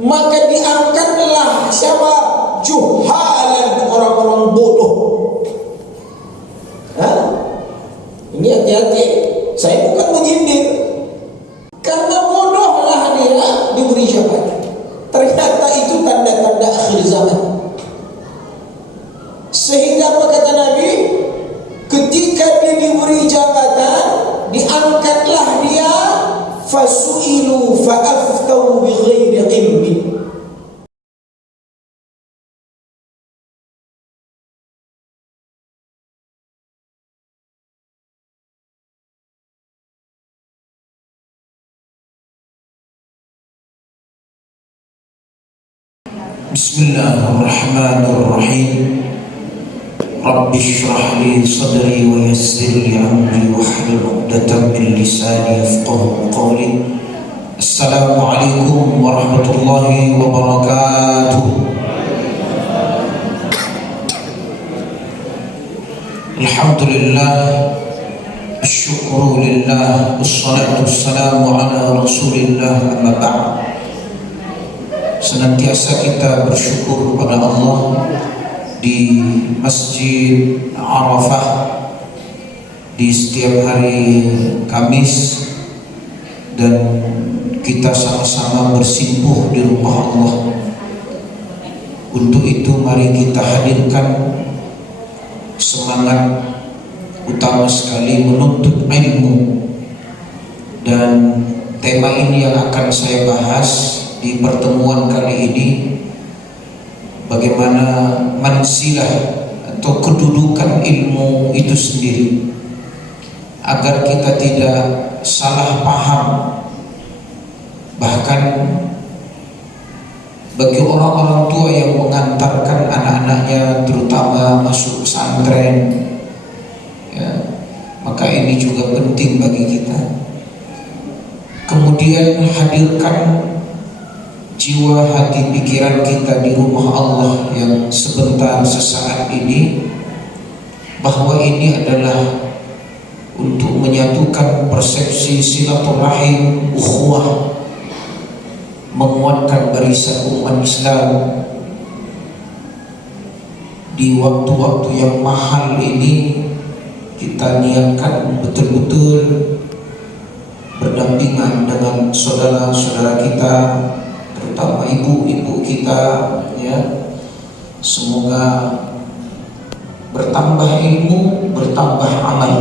maka diangkatlah siapa? Juhalan, orang-orang bodoh. Ini hati-hati, saya bukan menyindir. Karena bodohlah dia diberi jabatan. Ternyata itu tanda-tanda akhir zaman. Sehingga apa kata Nabi? Ketika dia diberi jabatan, diangkatlah dia, fasu'ilu fa'aftau bighairi ilmin. Bismillahirrahmanirrahim. Rabbi shrah li sadri wa yassir li amri wahlul 'uqdatam min lisani yafqahu qawli. Assalamualaikum warahmatullahi wabarakatuh. Alhamdulillah, asyukru lillah, wassalatu wassalamu ala rasulillah, amma ba'd. Senantiasa kita bersyukur kepada Allah di Masjid Arafah di setiap hari Kamis, dan kita sama-sama bersimpuh di rumah Allah. Untuk itu mari kita hadirkan semangat utama sekali menuntut ilmu, dan tema ini yang akan saya bahas di pertemuan kali ini, bagaimana mansilah atau kedudukan ilmu itu sendiri, agar kita tidak salah paham. Bahkan bagi orang-orang tua yang mengantarkan anak-anaknya terutama masuk pesantren, ya, maka ini juga penting bagi kita. Kemudian hadirkan jiwa, hati, pikiran kita di rumah Allah yang sebentar sesaat ini, bahwa ini adalah untuk menyatukan persepsi silaturahim, ukhuwah, menguatkan barisan umat Islam di waktu-waktu yang mahal ini. Kita niatkan betul-betul berdampingan dengan saudara-saudara kita, terutama ibu-ibu kita, ya. Semoga bertambah ilmu, bertambah amal,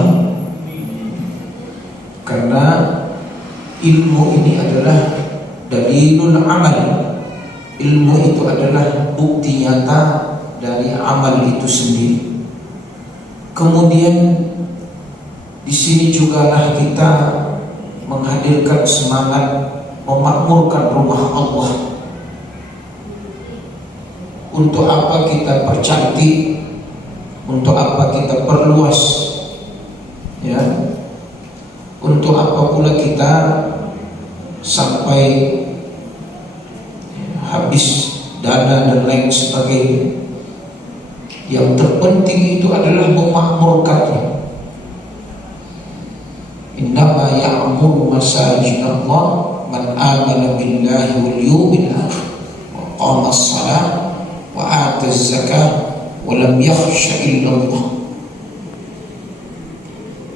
karena ilmu ini adalah dalilul amal. Ilmu itu adalah bukti nyata dari amal itu sendiri. Kemudian di sini jugalah kita menghadirkan semangat memakmurkan rumah Allah. Untuk apa kita percantik? Untuk apa kita perluas? Ya. Untuk apa pula kita sampai habis dana dan lain sebagainya? Yang terpenting itu adalah memakmurkannya. Innama ya'muru masajid Allah man amana billahi wal yawmil akhir wa qama as-salah wa ata az-zakah wa lam yakhsha illa Allah.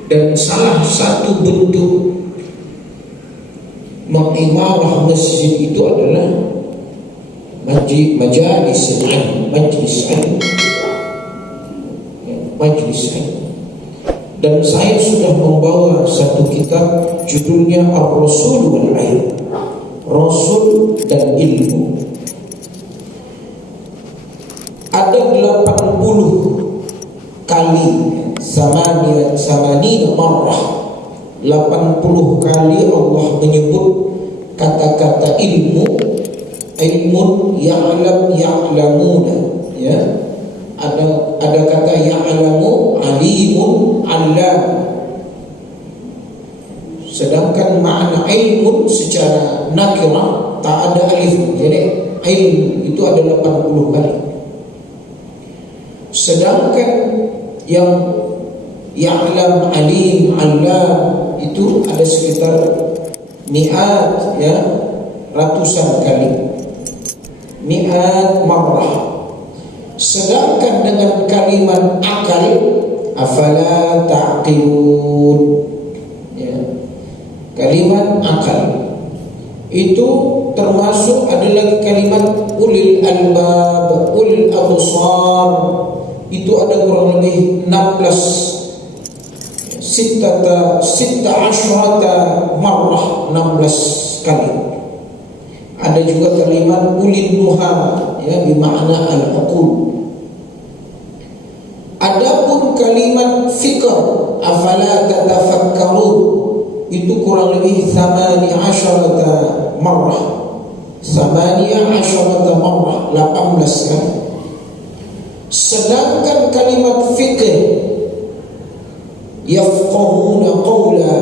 Dan salah satu bentuk mengimarah masjid itu adalah majalis ilmu, majlis ilmu. Dan saya sudah membawa satu kitab judulnya Ar-Rasul wal Ilm, Rasul dan Ilmu. Ada 80 kali samani marrah, 80 kali Allah menyebut kata-kata ilmu, ilmun ya'lamuna, ya. Ada kata ya'lamu, alimun, allam. Sedangkan makna ilmun secara nakirah tak ada alif. Jadi ilm itu ada 80 kali. Sedangkan yang ya'lam, alim, allam itu ada sekitar mi'at, ya, ratusan kali. mi'at marrah. Sedangkan dengan kalimat akal, afala ta'qilun, ya, kalimat akal itu termasuk ada lagi kalimat ulil albab, ulil absar, itu ada kurang lebih 16 marrah, 16 kali. Ada juga kalimat ulil nuha, ya, bermakna al-uqul. Adapun kalimat fikr, afala tatafakkarun, itu kurang lebih 18 marrah, 18 marrah, 18 kan. Sedangkan kalimat fikr, yafqahuna qawla,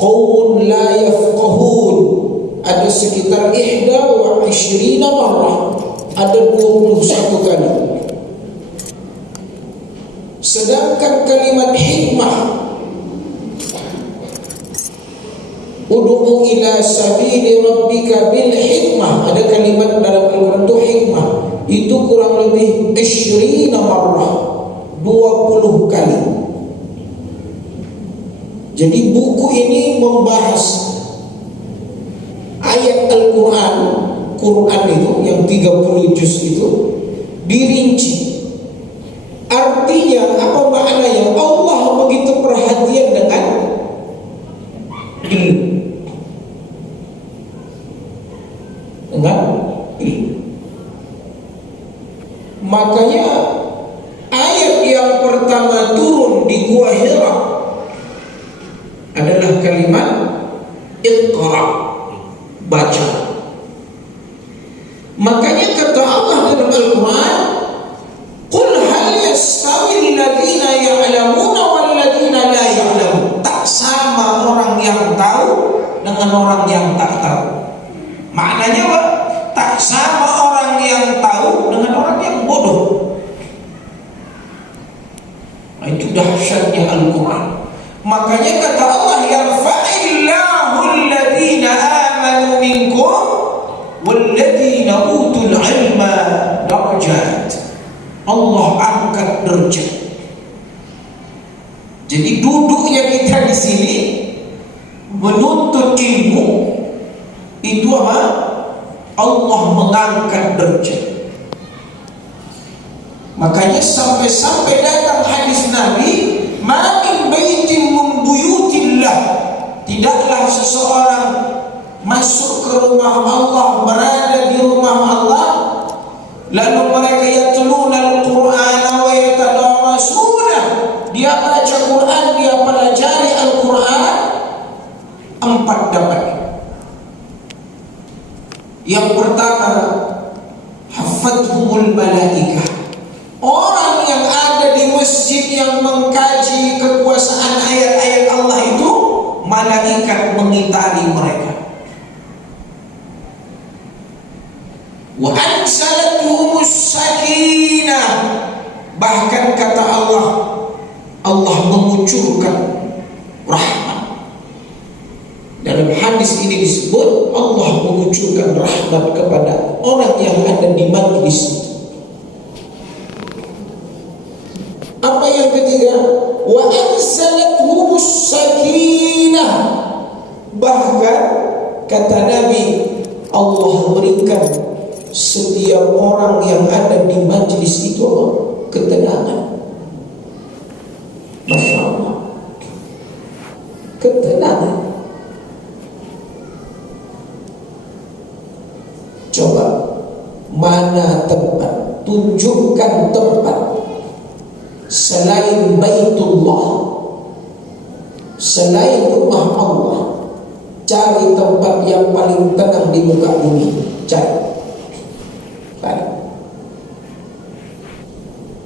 qawmun la yafqahun, ada sekitar 21 marrah, ada 21 kali. Sedangkan kalimat hikmah, ud'u ila sabili rabbika bil hikmah, ada kalimat dalam Al-Quran itu hikmah, itu kurang lebih 20 marrah, 20 kali. Jadi buku ini membahas ayat Al-Quran, Quran itu yang 30 juz itu dirinci. Artinya apa maknanya? Allah begitu perhatian dengan ilmu, makanya ayat yang pertama turun di Gua Hira adalah kalimat Iqra, baca. Makanya kata Allah dalam Al-Quran, qul hal yastawi alladhina ya'lamuna wal ladhina la ya'lamun. Tak sama orang yang tahu dengan orang yang tak tahu. Maknanya apa? Tak sama orang yang tahu dengan orang yang bodoh. Nah, itu dahsyatnya Al-Quran. Makanya kata Allah, yarfa'illahu alladhina amanu minkum walladhina utul ilma darajat. Allah angkat derajat. Jadi duduknya kita di sini menuntut ilmu itu apa? Allah mengangkat derajat. Makanya sampai-sampai datang hadis Nabi, ma min baitin min buyutillah, tidaklah seseorang masuk ke rumah Allah, berada di rumah Allah, lalu mereka yatluna al-Qur'ana wa yatadarasuna, dia baca Quran, dia pelajari Al-Quran, 4 dapat. Yang pertama, hafadhumul malaikah, orang yang ada di masjid yang mengkaji kekuasaan ayat-ayat Allah itu, malaikat mengitari mereka. Wa ansalatuhumus sakinah, bahkan kata Allah, Allah mengucurkan rahmat. Dalam hadis ini disebut Allah mengucurkan rahmat kepada orang yang ada di majlis. Apa yang ketiga? Wa ansalatuhumus sakinah, bahkan kata Nabi, Allah berikan setiap orang yang ada di majlis itu ketenangan. Masya Allah, ketenangan. Coba mana tempat, tunjukkan tempat selain Baitullah, selain rumah Allah. Cari tempat yang paling tenang di muka bumi, cari.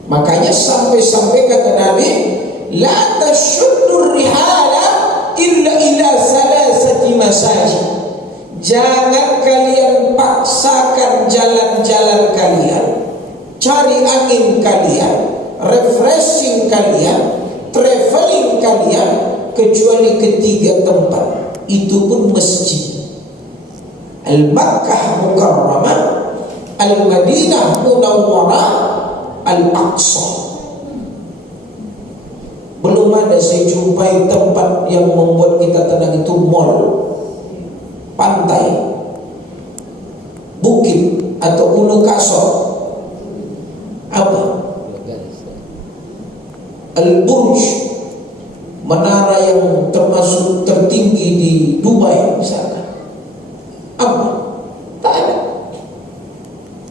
Makanya sampai-sampai kata Nabi, la tashuddur rihala illa ila salasati masajid. Jangan kalian paksakan jalan-jalan kalian, cari angin kalian, refreshing kalian, traveling kalian, kecuali 3 tempat. Itu pun masjid. Al-Makkah Mukarramah, Al-Madinah Munawwarah, Al-Aqsa. Belum ada saya jumpai tempat yang membuat kita tenang itu mall, pantai, bukit, atau gunung kasor. Apa? Al-Burj, menara yang termasuk tertinggi di Dubai misalkan. Apa? Tak ada.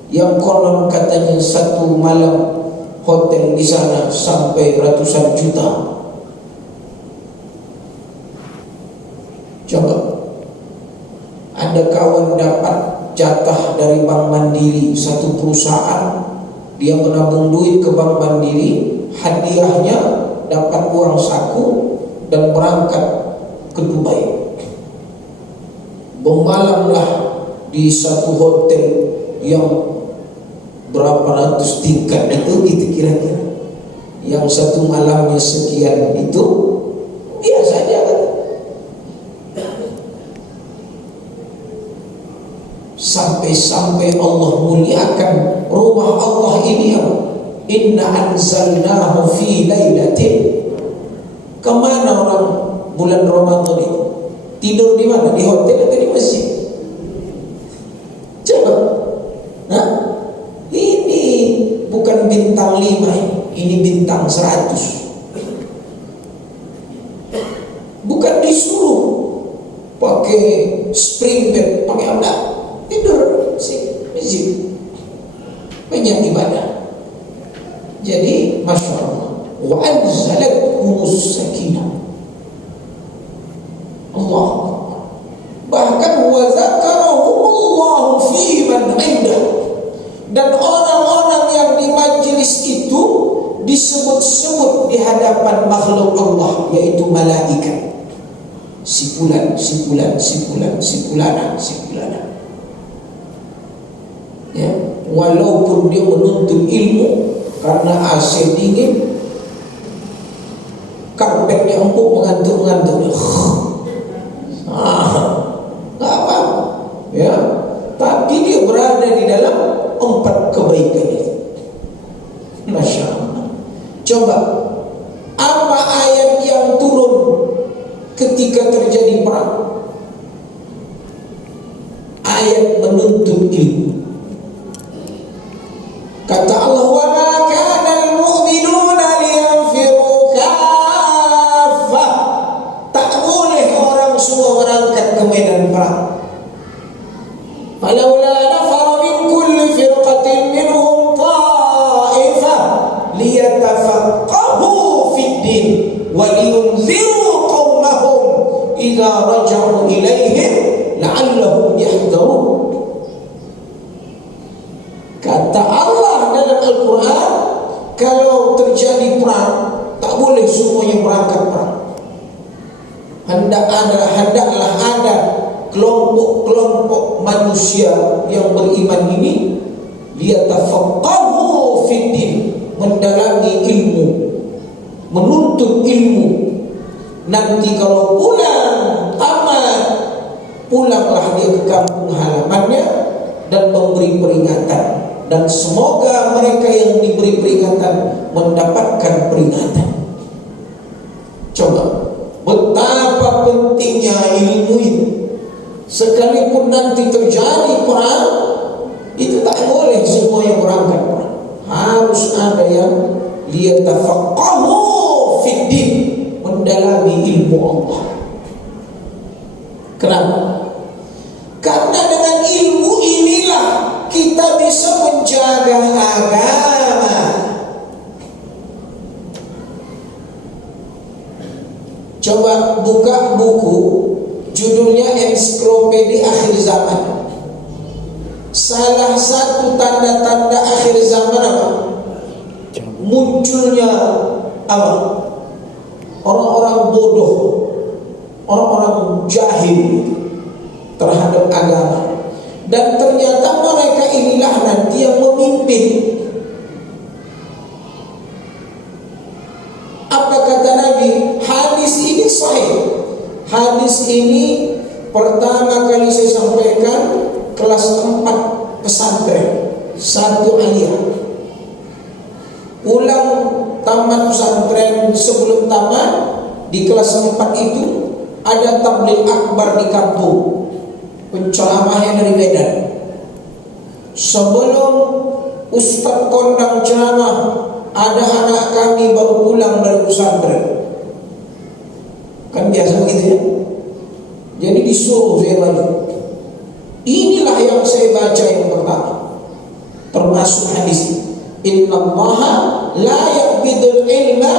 Yang konon katanya satu malam hotel di sana sampai ratusan juta. Coba, ada kawan dapat jatah dari Bank Mandiri, satu perusahaan, dia menabung duit ke Bank Mandiri, hadiahnya dapat uang saku dan berangkat ke Dubai. Bermalamlah di satu hotel yang berapa ratus tingkat itu gitu kira-kira. Yang satu malamnya sekian itu biasa aja kan. Sampai-sampai Allah muliakan rumah Allah ini apa? Inna anzalnahu fi lailatin. Kemana orang bulan Ramadan itu? Tidur di mana? Di hotel atau di masjid? Coba. Nah, ini bukan bintang 5, ini bintang 100. Bukan disuruh pakai spring bed, pakai apa? Tidur di masjid. Banyak ibadah. Jadi, Masya Allah. Wa anzalathumus sakinah. Allah. Bahkan wa zakarahumullahu fi man indah. Dan orang-orang yang di majlis itu disebut-sebut di hadapan makhluk Allah, yaitu malaikat. Si fulan, si fulan, si fulan, si fulana, si fulana. Ya, walaupun dia menuntut ilmu karena AC dingin, karpetnya empuk, mengantuk-mengantuk. Nggak apa-apa, ya. Tapi dia berada di dalam 4 kebaikan itu. Masya Allah. Coba, apa ayat yang turun ketika terjadi perang? Ayat menuntut ilmu. Kata Allah, wa ma kana al-mu'minuna liyanfiru kaffah. Tak boleh orang semua berangkat ke medan perang. Falaula nafara min kulli firqatin minhum ta'ifah liyatafaqahu fid din wa liyunziru qaumahum idza raja'u ilaihim la'allahum yahdharun. Kata Allah dalam Al-Quran, kalau terjadi perang, tak boleh semuanya berangkat perang. Hendaklah ada kelompok-kelompok manusia yang beriman ini, liyatafaqahu fid din, mendalami ilmu, menuntut ilmu. Nanti kalau tamat, pulanglah dia ke kampung halamannya dan memberi peringatan. Dan semoga mereka yang diberi peringatan mendapatkan peringatan. Coba, betapa pentingnya ilmu itu. Sekalipun nanti terjadi perang, itu tak boleh semua yang berangkat perang. Harus ada yang liyatafaqahu fid din, mendalami ilmu Allah. Kenapa? Karena dengan ilmu inilah kita bisa menjaga agama. Coba buka buku judulnya Ensiklopedia Akhir Zaman. Salah satu tanda-tanda akhir zaman apa? Munculnya apa? Orang-orang bodoh, orang-orang jahil terhadap agama. Dan ternyata mereka inilah nanti yang memimpin. Apa kata Nabi? Hadis ini sahih. Hadis ini pertama kali saya sampaikan satu aliyah. Pulang tamat pesantren, sebelum tamat di kelas 4 itu ada tabligh akbar di kampung, penceramahnya dari Medan. Sebelum Ustaz kondang ceramah, ada anak kami baru pulang dari pesantren. Kan biasa begitu ya. Jadi disuruh saya balik. Inilah yang saya baca yang pertama, termasuk hadis, innallaha la yaqbidul ilma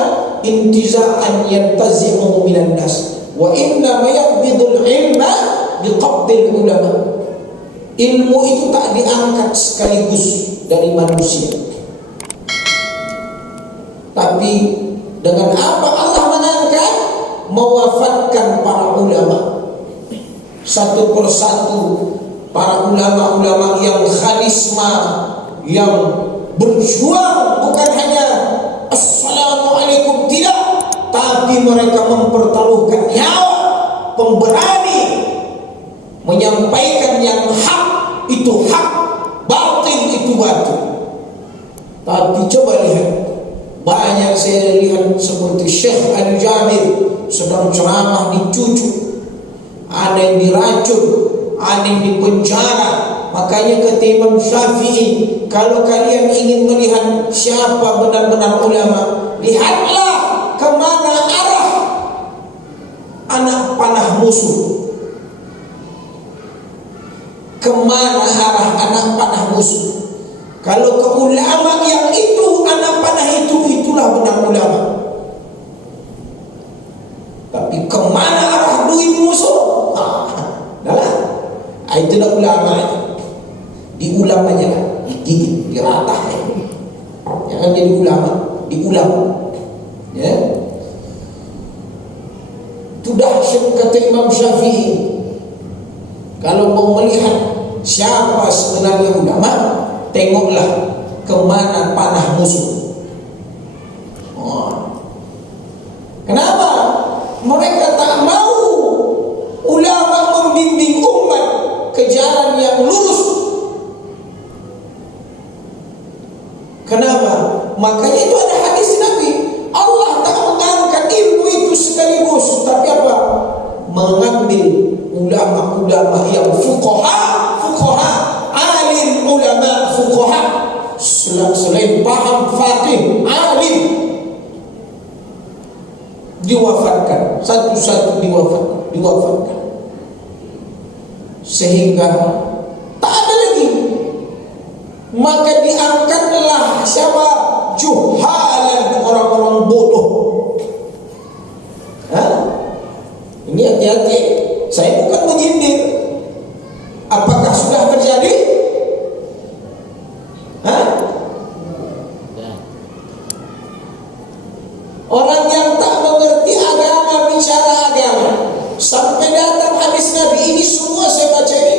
intiza'an yantazi'u minan nas wa inna ma yaqbidul ilma biqabdil ulama. Ilmu itu tak diangkat sekaligus dari manusia, tapi dengan apa Allah mengangkat? Mewafatkan para ulama satu persatu, para ulama-ulama yang kharisma, yang berjuang, bukan hanya assalamualaikum, tidak, tapi mereka mempertaruhkan nyawa, pemberani menyampaikan yang hak itu hak, batil itu batil. Tapi coba lihat, banyak saya lihat seperti Syekh Al-Jabir sedang ceramah dicucuk, ada yang diracun, ada yang dipenjara. Makanya kata Imam Syafi'i, kalau kalian ingin melihat siapa benar-benar ulama, lihatlah kemana arah anak panah musuh. Kemana arah anak panah musuh? Kalau ke ulama yang itu, anak panah itu, itulah benar ulama. Tapi kemana arah duit musuh? Itu dah ulama itu. Diulam aja lah, digigit, diratah. Jangan jadi ulama, diulam. Ya. Itu dahsyat kata Imam Syafi'i. Kalau mau melihat siapa sebenarnya ulama, tengoklah kemana panah musuh. Kenapa? Mereka tak mau ulama membimbing umat ke jalan yang lurus. Kenapa? Makanya itu ada hadis Nabi, Allah tak mengangkat ilmu itu sekaligus, tapi apa? Mengambil ulama-ulama yang fuqaha, alim, ulama fuqaha, selain paham faqih, alim, diwafatkan, satu-satu diwafatkan, sehingga tak ada lagi. Maka diangkatlah siapa? Juhalan, orang-orang bodoh. Ini hati-hati, saya bukan menyindir. Apakah sudah terjadi? Orang yang tak mengerti agama bicara agama, sampai datang hadis Nabi. Ini semua saya baca ini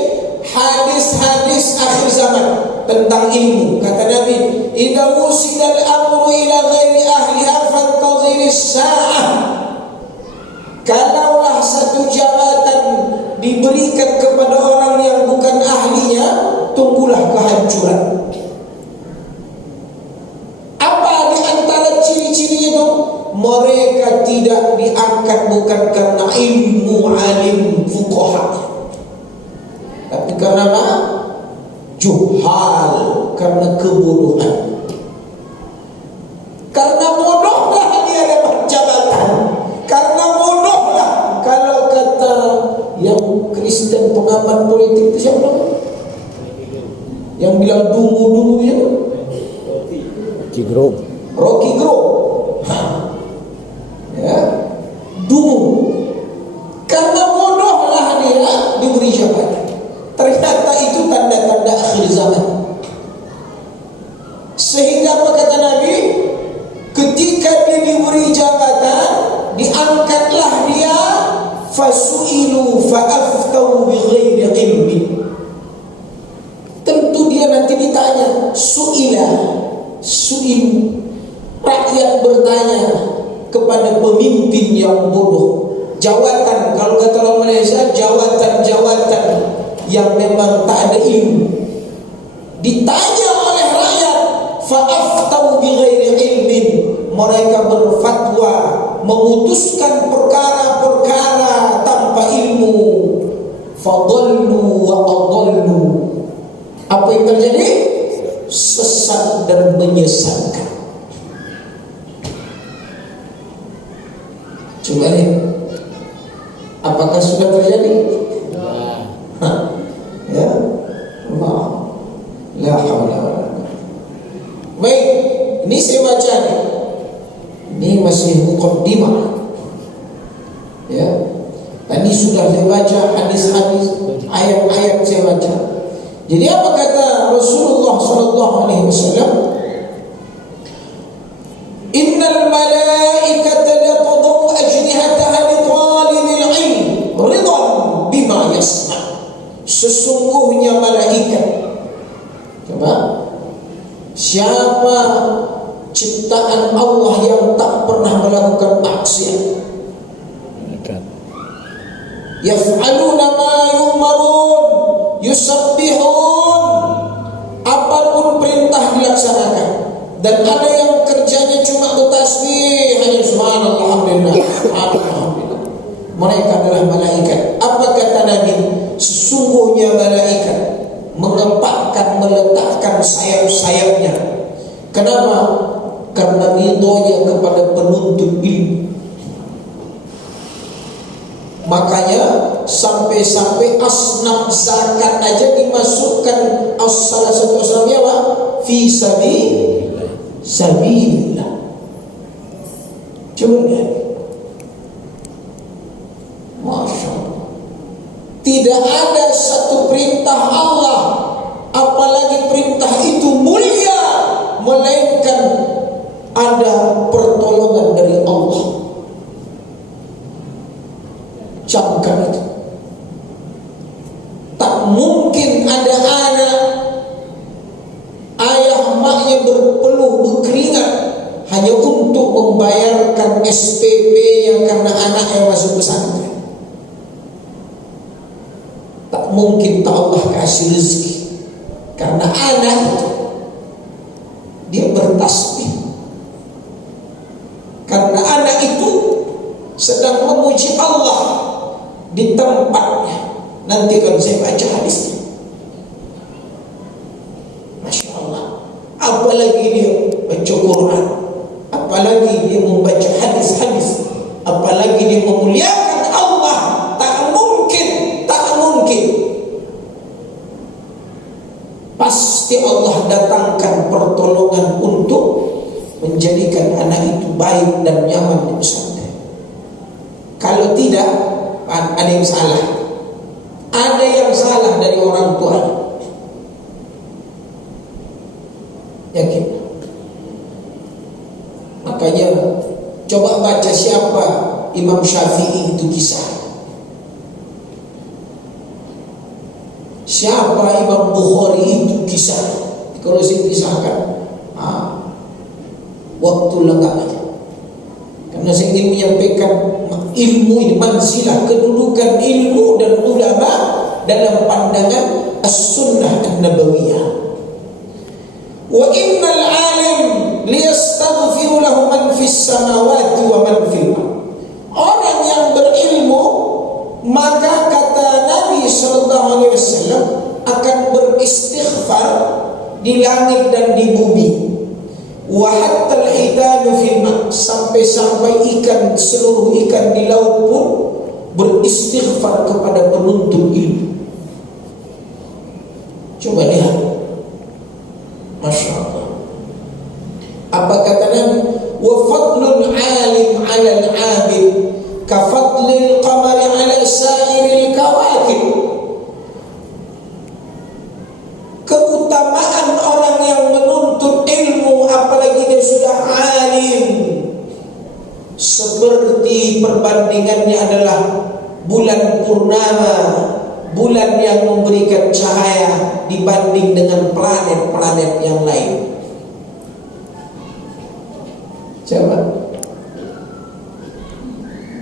hadis-hadis akhir zaman tentang ilmu. Kata Nabi, idza wusida al-amru ila ghairi ahliha fantadhiris sa'ah. Kalaulah satu jabatan diberikan kepada orang yang bukan ahlinya, tunggulah kehancuran. Apa di antara ciri-cirinya itu? Mereka tidak diangkat bukan karena ilmu alim fuqaha, tapi karena apa? Juhal, karena kebodohan. Karena bodohlah dia dapat jabatan. Karena bodohlah, kalau kata yang Kristen pengamat politik itu siapa? Yang bilang dungu-dungu ya? Rocky Gerung. Ya, dungu. Karena bodohlah dia diberi jabatan. Ternyata itu tanda-tanda akhir zaman. Sehingga apa kata Nabi? Ketika dia diberi jabatan, diangkatlah dia, fasu'ilu fa'aftau bighairi ilmi. Tentu dia nanti ditanya, su'ilu. Rakyat bertanya kepada pemimpin yang bodoh. Jawatan, kalau kata orang Malaysia, jawatan yang memang tak ada ilmu. Ditanya oleh bighairi ilmin, mereka berfatwa, memutuskan perkara-perkara tanpa ilmu. Fadallu wa adallu. Apa yang terjadi? Sesat dan menyesatkan. Coba lihat, apakah sudah terjadi? Ya, Allah, la haula wala quwwata. Baik, ini saya baca nih. Ini masih muqaddimah. Ya, tadi sudah saya baca hadis-hadis, ayat-ayat saya baca. Jadi apa kata Rasulullah sallallahu alaihi wasallam? Innal malaikata la tadau ajnihataha li talibil ilm ridwan bima yasna. Sesungguhnya malaikat, coba, siapa ciptaan Allah yang tak pernah melakukan maksiat? Yaf'aluna ma yu'marun, yusabbihun, apapun perintah dilaksanakan. Dan ada yang kerjanya cuma bertasbih, hanya subhanallah, alhamdulillah, alhamdulillah. Mereka adalah malaikat. Apa kata Nabi? Sesungguhnya malaikat mengepakkan, meletakkan sayap-sayapnya. Kenapa? Karena ridhonya kepada penuntut ilmu. Makanya sampai-sampai asnaf zakat aja dimasukkan salah satu asnafnya apa? Fi sabilillah. Coba lihat, Masya Allah. Tidak ada satu perintah Allah, apalagi perintah itu mulia, melainkan ada pertolongan dari Allah. Camkan itu. Tak mungkin ada anak, ayah maknya berpeluh berkeringat hanya untuk membayarkan SPP-nya karena anaknya masuk pesantren. Tak mungkin tak Allah kasih rezeki karena anak itu dia bertasbih, karena anak itu sedang memuji Allah di tempatnya. Nanti kalau saya baca hadisnya, Masya Allah. Apalagi dia baca Quran, apalagi dia membaca hadis-hadis, apalagi dia memuliakan Allah. Tak mungkin pasti Allah datangkan pertolongan untuk menjadikan anak itu baik dan nyaman di pesantren. Kalau tidak, ada yang salah. Ada yang salah dari orang tua. Yakin? Makanya coba baca siapa Imam Syafi'i itu kisah. Siapa Imam Bukhari itu kisah. Kalau saya kisahkan, waktu lengkap aja. Karena saya ingin menyampaikan ilmu ini, manzilah, kedudukan ilmu dan ulama dalam pandangan as-sunnah an-nabawiyah. Wa innal alim liyastaghfiru lahu man fis samawati wa man fil ardh. Orang yang berilmu, maka kata Nabi sallallahu alaihi wasallam, akan beristighfar di langit dan di bumi. Wa hatta al-hitanu fil ma', sampai-sampai ikan, seluruh ikan di laut pun beristighfar kepada penuntut ilmu. Coba lihat, Masya Allah. Apa kata Nabi? Wa fadlul alim 'ala al-'abid ka fadlil qamari 'ala sa'iril kawakib. Keutamaan orang yang menuntut ilmu, apalagi dia sudah alim, seperti perbandingannya adalah bulan purnama, bulan yang memberikan cahaya dibanding dengan planet-planet yang lain. Coba.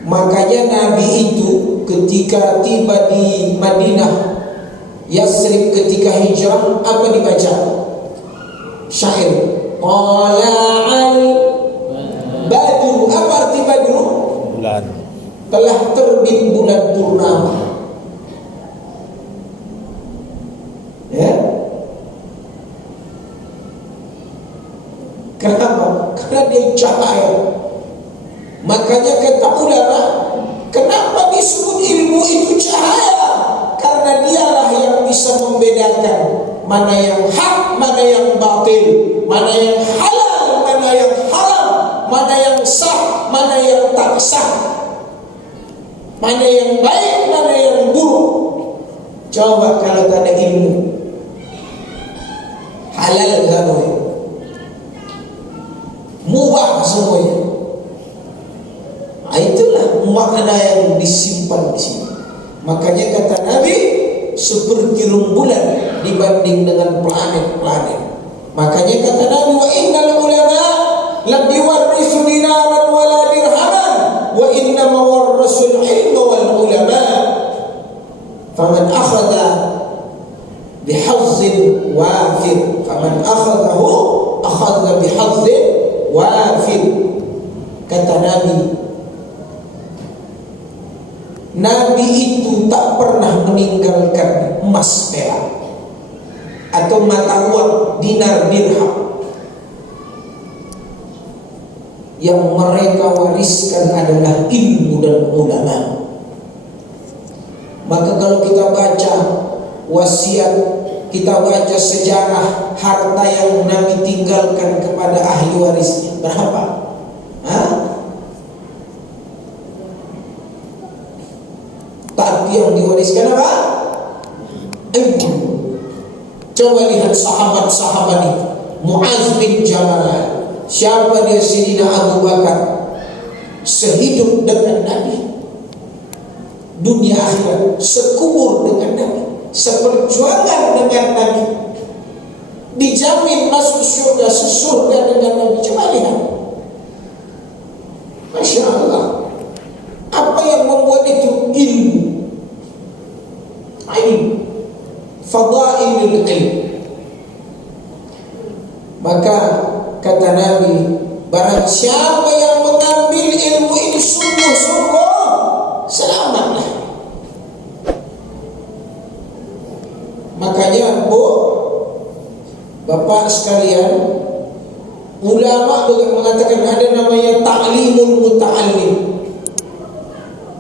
Makanya Nabi itu ketika tiba di Madinah Yasrib, ketika hijrah, apa dibaca? Syair. Tala'al badru. Apa arti badru? Bulan. Telah terbit bulan purnama. Ya. Kenapa? Karena dia cahaya. Makanya kata ulama, kenapa disebut ilmu itu cahaya? Karena dialah yang bisa membedakan mana yang hak, mana yang batil, mana yang halal, mana yang haram, mana yang sah, mana yang tak sah, mana yang baik, mana yang buruk. Coba kalau tak ada ilmu, halal semuanya, mubah semuanya. Itulah makna yang disimpan di sini. Makanya kata Nabi, seperti rembulan dibanding dengan planet-planet. Makanya kata Nabi, wa innal ulama lam yuwarrisu dinaran wala dirhaman, wa inna mawarrasul ilma wal ulama. Faman akhadha bihazzin wafir, faman akhadahu akhadha bihazzin wafir. Kata Nabi itu tak pernah meninggalkan emas perak atau mata uang dinar dirham. Yang mereka wariskan adalah ilmu dan ulama. Maka kalau kita baca wasiat, kita baca sejarah harta yang Nabi tinggalkan kepada ahli warisnya, berapa? Tapi yang diwariskan apa? Ilmu. Coba lihat sahabat-sahabat itu. Mu'az bin Jabal. Siapa dia? Sayyidina Abu Bakar. Sehidup dengan Nabi. Dunia akhirat. Sekubur dengan Nabi. Seperjuangan dengan Nabi. Dijamin masuk surga, sesurga dengan Nabi. Coba lihat. Masya Allah. Apa yang membuat itu? Ilmu. Fadailul ilm. Maka kata Nabi, barang siapa yang mengambil ilmu ini sungguh-sungguh, selamatlah. Makanya Bapak sekalian, ulama mengatakan ada namanya ta'limul muta'allim.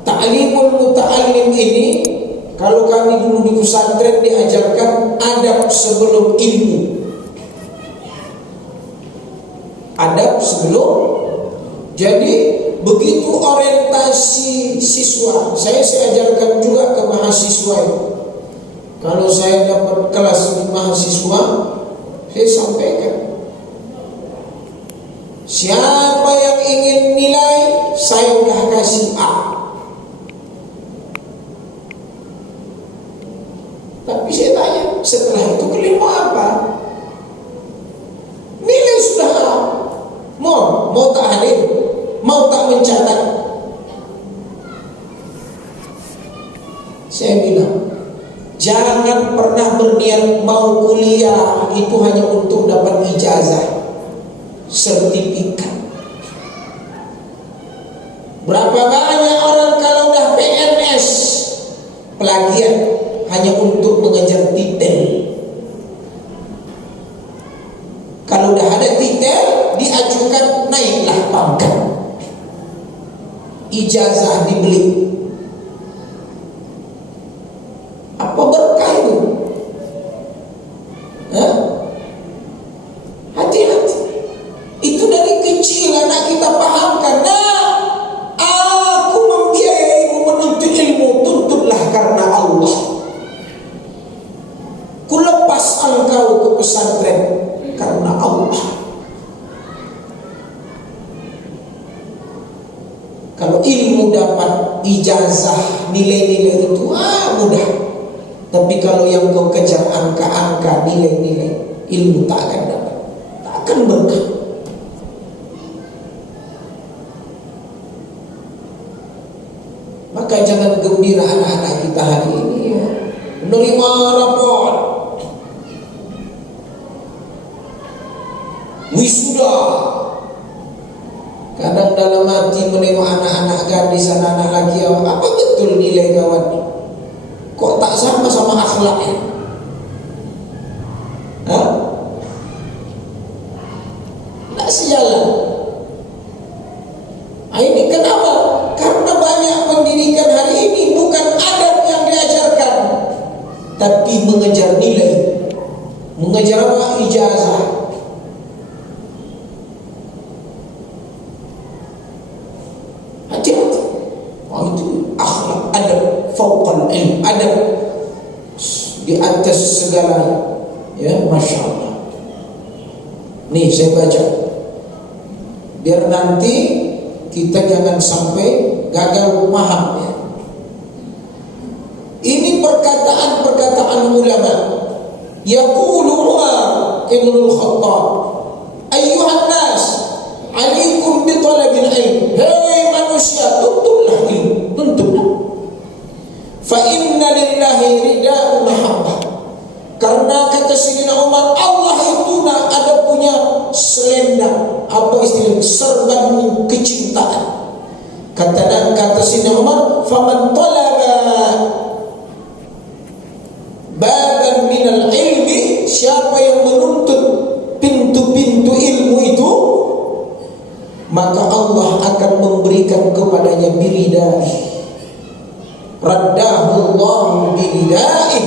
Ta'limul muta'allim ini, kalau kami dulu di pesantren diajarkan adab sebelum ilmu. Adab sebelum. Jadi begitu orientasi siswa, saya ajarkan juga ke mahasiswa itu. Kalau saya dapat kelas di mahasiswa, saya sampaikan, siapa yang ingin nilai, saya udah kasih A. Tapi saya tanya, setelah itu kalian mau apa? Nilai sudah A. Mau tak hadir? Mau tak mencatat? Saya bilang, jangan pernah berniat mau kuliah itu hanya untuk dapat ijazah, sertifikat. Berapa banyak orang kalau udah PNS plagiat hanya untuk mengejar titel. Kalau udah ada titel diajukan, naiklah pangkat, ijazah dibeli. Apa berkah itu? Hati-hati. Itu dari kecil anak kita pahamkan. Nah, aku membiayaimu menuntut ilmu, tuntutlah karena Allah. Ku lepas engkau ke pesantren karena Allah. Kalau ilmu dapat ijazah, nilai-nilai itu mudah. Tapi kalau yang kau kejar angka-angka, nilai-nilai, ilmu tak akan dapat, tak akan berkah. Maka jangan gembira anak-anak kita hari ini ya, menerima rapor. wisuda. Kadang dalam hati menengok anak-anak gadis, anak-anak laki, apa betul nilai kawan? Kok tak sama akhlaknya? Hah? Tak sejalan. Ini kenapa? Karena banyak pendidikan hari ini bukan adab yang diajarkan, tapi mengejar nilai, mengejar apa? Ijazah. Hati-hati. Itu akhlak, adab, fauqal ilm, adab di atas segalanya. Ya, Masya Allah. Nih saya baca, biar nanti kita jangan sampai gagal paham ya. Ini perkataan ulama. Yaqulu Umar Ibnul Khattab, ayyuhan nas, alaikum bi talabil ilm. Hei manusia, tuntutlah ilmu, tuntutlah. Fa inna lillahi rida'u mahabbah. Karena kata Sayyidina Umar, Allah itu ada punya selendang, apa istilah, serban kecintaan. Kata Sayyidina Umar, faman talaba baban minal ilmi, siapa yang menuntut pintu-pintu ilmu itu, maka Allah akan memberikan kepadanya biridai. Raddahu Allah biridai,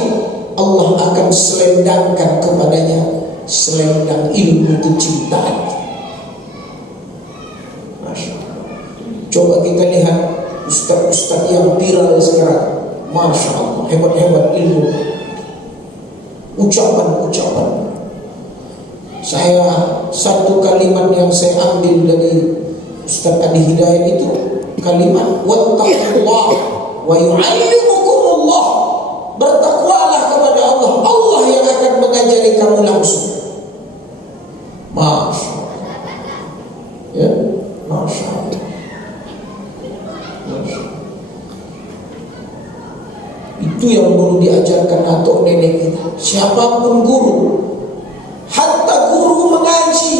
Allah akan selendangkan kepadanya selendang ilmu kecintaan. Masya Allah. Coba kita lihat ustaz-ustaz yang viral sekarang. Masya Allah, hebat-hebat ilmu, ucapan-ucapan. Saya satu kalimat yang saya ambil dari Ustaz Adi Hidayat itu kalimat wattaqullah wa yu'allimukumullah. Bertakwalah kepada Allah, Allah yang akan mengajari kamu langsung. Masya Allah. Ya, Masya Allah. Masya Allah. Itu yang dulu diajarkan atau nenek kita. Siapapun guru, hatta guru mengaji,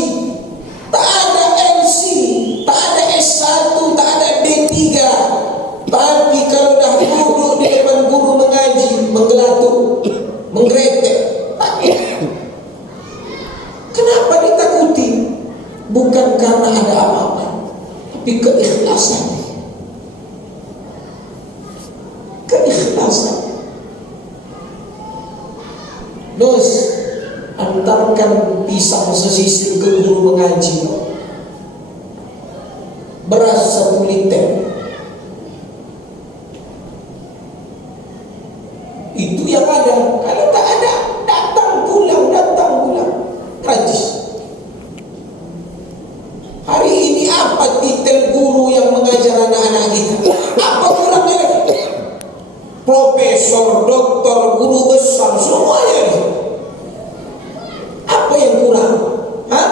tak ada MC, tak ada S1, tak ada D3. Tapi kalau dah duduk di depan guru mengaji, menggelatuk, menggretek, kenapa ditakuti? Bukan karena ada apa-apa, tapi keikhlasan. Keikhlasan. Terus antarkan pisang sesisir ke guru mengaji, beras 1 liter. Itu yang ada. Kalau tak ada, datang pulang. Gratis. Hari ini apa titel guru yang mengajar anak-anak kita? Apa kurangnya? Profesor, doktor, guru besar, semuanya. Apa yang kurang? Hah?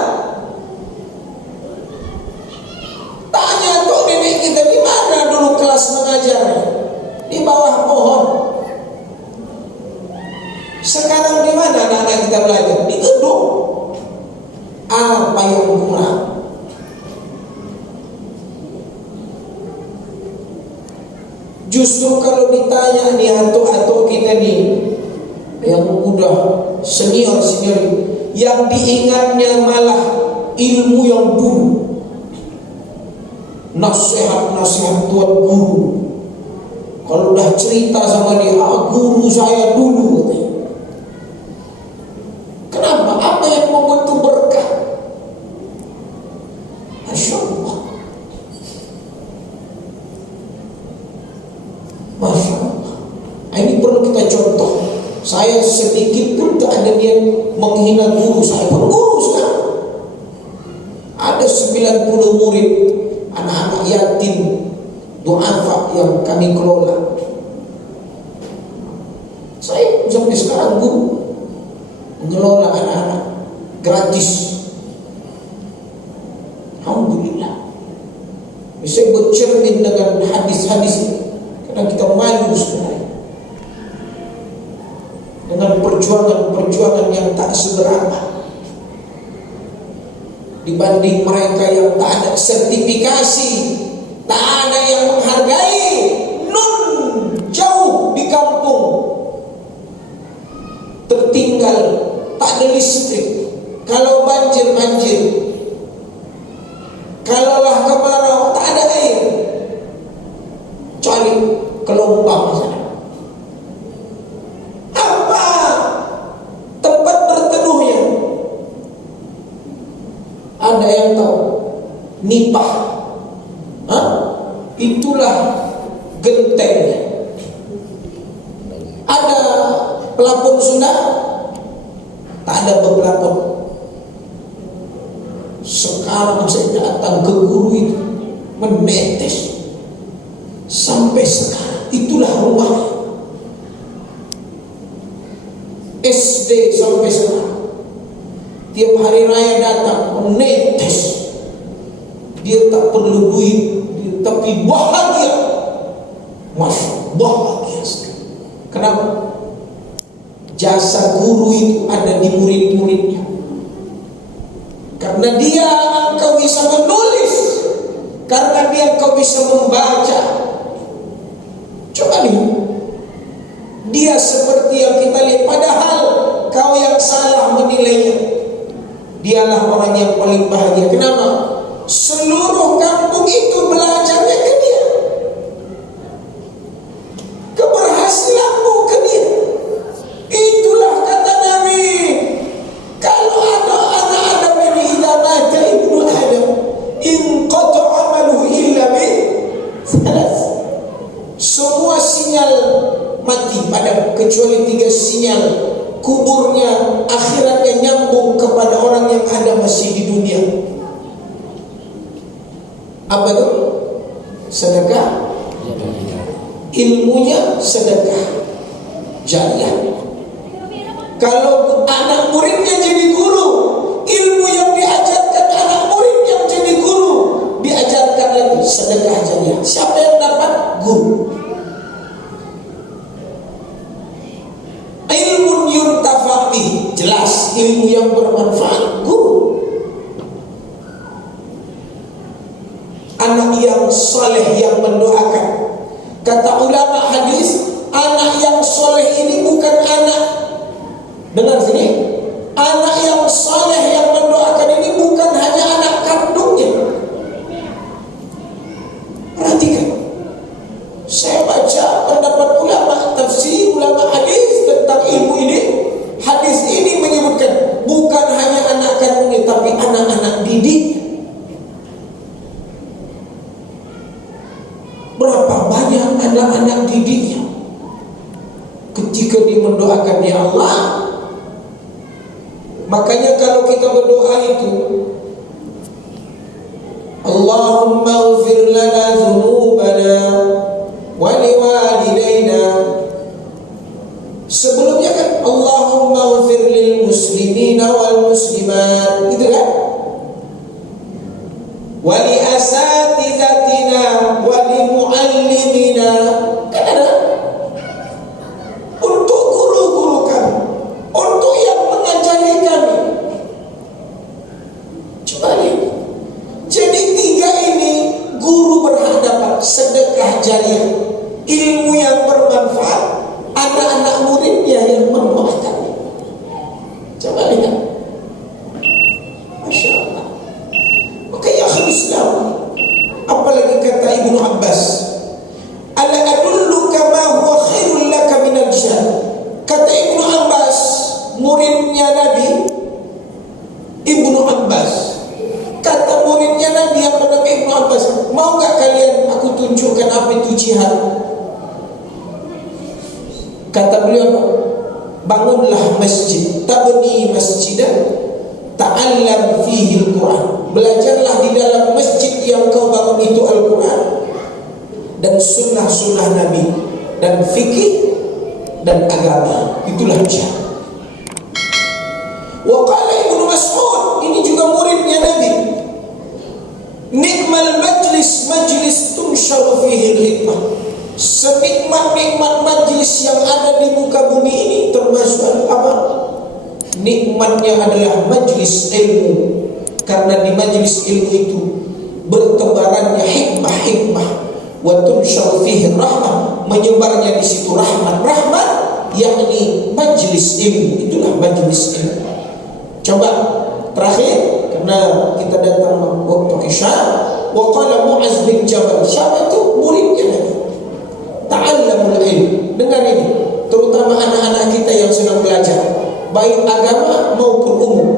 Tanya tok nenek kita, di mana dulu kelas mengajarnya? Di bawah pohon. Sekarang di mana anak-anak kita belajar? Di gedung. Apa yang kurang? Justru kalau ditanya nih atau kita nih yang udah senior, yang diingatnya malah ilmu yang dulu, nasihat tuan guru. Kalau udah cerita sama dia, guru saya dulu katanya. Kenapa? Apa yang membuat itu berkah? Masya Allah. Masya Allah. Ini perlu kita contoh. Saya sedikit pun tak ada niat menghina guru saya. Guru sekarang ada 90 murid, anak-anak yatim du'afa yang kami kelola. Saya sampai sekarang guru, mengelola anak-anak gratis. Alhamdulillah. Saya bercermin dengan hadis-hadis, karena kita malu sebenarnya dengan perjuangan yang tak seberapa. dibanding mereka yang tak ada sertifikasi, tak ada yang menghargai, jauh di kampung, tertinggal, tak ada listrik. Kalau banjir, kalaulah kemarau, tak ada air, cari ke Lompang sana. Apa tempat berteduhnya? Ada yang tahu? Nipah. Itulah gentengnya. Ada pelapon Sunda? Tak ada pelapon. Sekarang saya datang ke guru itu menetes sampai sekarang. Itulah rumah SD sampai sekarang. Tiap hari raya datang menetes. Dia tak perlu duit, tapi bahagia. Bahagia sekali. Kenapa? Jasa guru itu ada di murid-muridnya. Karena dia engkau bisa menulis, karena dia engkau bisa membaca. Coba lihat, dia seperti yang kita lihat, padahal kau yang salah menilainya. Dialah orang yang paling bahagia. Kenapa? Seluruh kampung itu belajarnya ke dia. Keberhasilanmu ke dia. Itulah kata Nabi, kalau ada anak Adam ini idza mata ibnu Adam inqata amaluhu illa min salas. Semua sinyal mati padam kecuali 3 sinyal. Kuburnya, akhiratnya nyambung kepada orang yang ada masih di dunia. Apa itu? Sedekah. Ilmunya sedekah jariah. Kalau anak muridnya jadi guru, ilmu yang diajarkan anak murid yang jadi guru diajarkan lagi sedekah jariah. Siapa yang dapat? Guru. Ilmu yuntafa bih, jelas ilmu yang bermanfaat, guru. Anak yang soleh yang mendoakan. Kata ulama hadis, anak yang soleh ini bukan anak, dengar sini, anak yang soleh yang mendoakan ini bukan hanya anak kandungnya. Perhatikan, saya baca pendapat ulama tafsir, ulama hadis tentang ilmu ini. Hadis ini menyebutkan bukan hanya anak kandungnya, tapi anak-anak didik. Berapa banyak anak-anak didiknya ketika dia mendoakan, ya Allah. Makanya kalau kita berdoa itu, Allahumma ighfir lana dzunubana wa liwalidayna. Sebelumnya kan Allahumma ighfir lil muslimina wal muslimat, gitu kan? Wa li asatizatina wa li muallimina, kan ada? Untuk guru-guru kami, untuk yang mengajari kami. Coba lihat. Jadi 3 ini guru berhadapan, sedekah jariah, ilmu yang bermanfaat, anak-anak muridnya yang mendoakan. Coba lihat. Masya Allah. Maka ya Islam, apalagi kata Ibnu Abbas, ala adulluka ma huwa khairul laka minal jihad. Kata Ibnu Abbas, muridnya Nabi, Ibnu Abbas, kata muridnya Nabi yang bernama Ibnu Abbas, mau gak kalian aku tunjukkan apa itu jihad? Kata beliau, bangunlah masjid, tabni masjidan ta'allam fihi al-Quran. Belajarlah di dalam masjid yang kau bangun itu Al-Quran dan sunnah-sunnah Nabi dan fikih dan agama. Itulah jihad. Wa qala Ibnu Mas'ud, ini juga muridnya Nabi, nikmal majlis majlis tunsharu fihi al-hikmah. Senikmat-nikmat majlis yang ada di muka bumi ini termasuk apa? Nikmatnya adalah majlis ilmu Karena di majlis ilmu itu bertebarannya hikmah-hikmah, wa tunsharu fihi rahmah, menyebarnya di situ rahmat-rahmat, yakni majlis ilmu. Itulah majlis ilmu. Coba terakhir, karena kita datang waktu Isya, wa qala Mu'az bin Jabal, siapa itu? Muridnya Nabi. Ta'allamul ilm. Dengar ini, terutama anak-anak kita yang sedang belajar, baik agama maupun umum.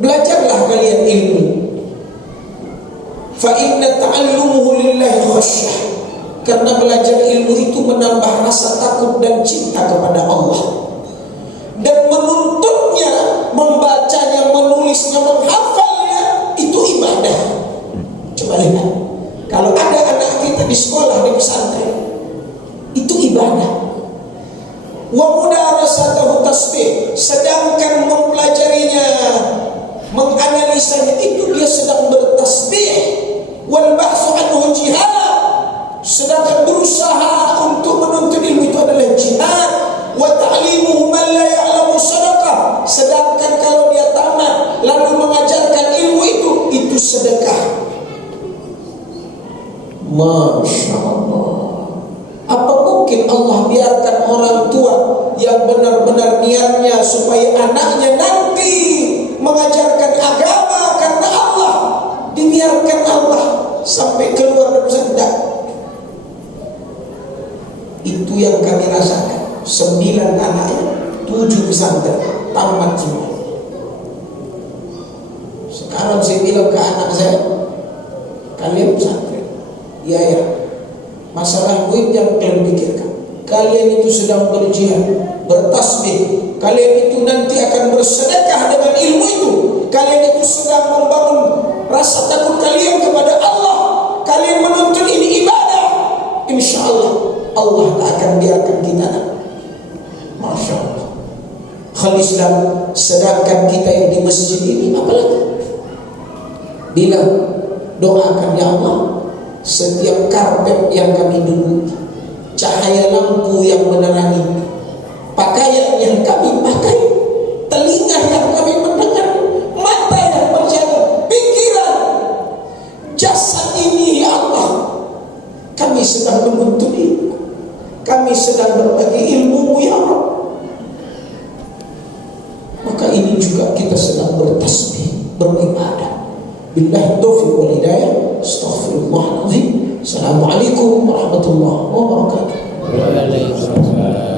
Belajarlah kalian ilmu. Fa inna ta'allumuhu lillahi khasyah. Karena belajar ilmu itu menambah rasa takut dan cinta kepada Allah. Dan menuntutnya, membacanya, menulisnya, menghafalnya, itu ibadah. Coba lihat, kalau ada anak kita di sekolah, di pesantren, itu ibadah. Wa mudarasatahu tasbih, sedangkan mempelajarinya, menganalisanya, itu dia sedang bertasbih. Wal bahsu anhu jihad, sedangkan berusaha untuk menuntut ilmu itu adalah jihad. Wa ta'limuhu man la ya'lamu sadaqah, sedangkan kalau dia tamat lalu mengajarkan ilmu itu sedekah. Masya Allah. Apa mungkin Allah biarkan orang tua yang benar-benar niatnya supaya anaknya nanti mengajarkan agama karena Allah, dibiarkan Allah sampai keluar dari pesantren? Itu yang kami rasakan. 9 anaknya, 7 pesantren, tamat semua. Sekarang saya bilang ke anak saya, kalian pesantren, ya, masalah duit yang kalian pikirkan. Kalian itu sedang berjihad, bertasbih. Kalian itu nanti akan bersedekah dengan ilmu itu. Kalian itu sedang membangun rasa takut kalian kepada Allah. Kalian menuntut ini ibadah. Insya Allah, Allah tak akan biarkan kita. Masya Allah. Khalislam, sedangkan kita yang di masjid ini apalagi? Bila doakan ya Allah, setiap karpet yang kami duduk, cahaya lampu yang menerangi, pakaian yang kami pakai, telinga yang kami mendengar, mata yang berjalan, pikiran, jasad ini ya Allah, kami sedang menuntut ilmu, kami sedang berbagi ilmu ya Allah. Maka ini juga kita sedang bertasbih, beribadah. Billahi taufiq wal hidayah. Astaghfirullahaladzim. Assalamualaikum warahmatullahi wabarakatuh. Waalaikumsalam.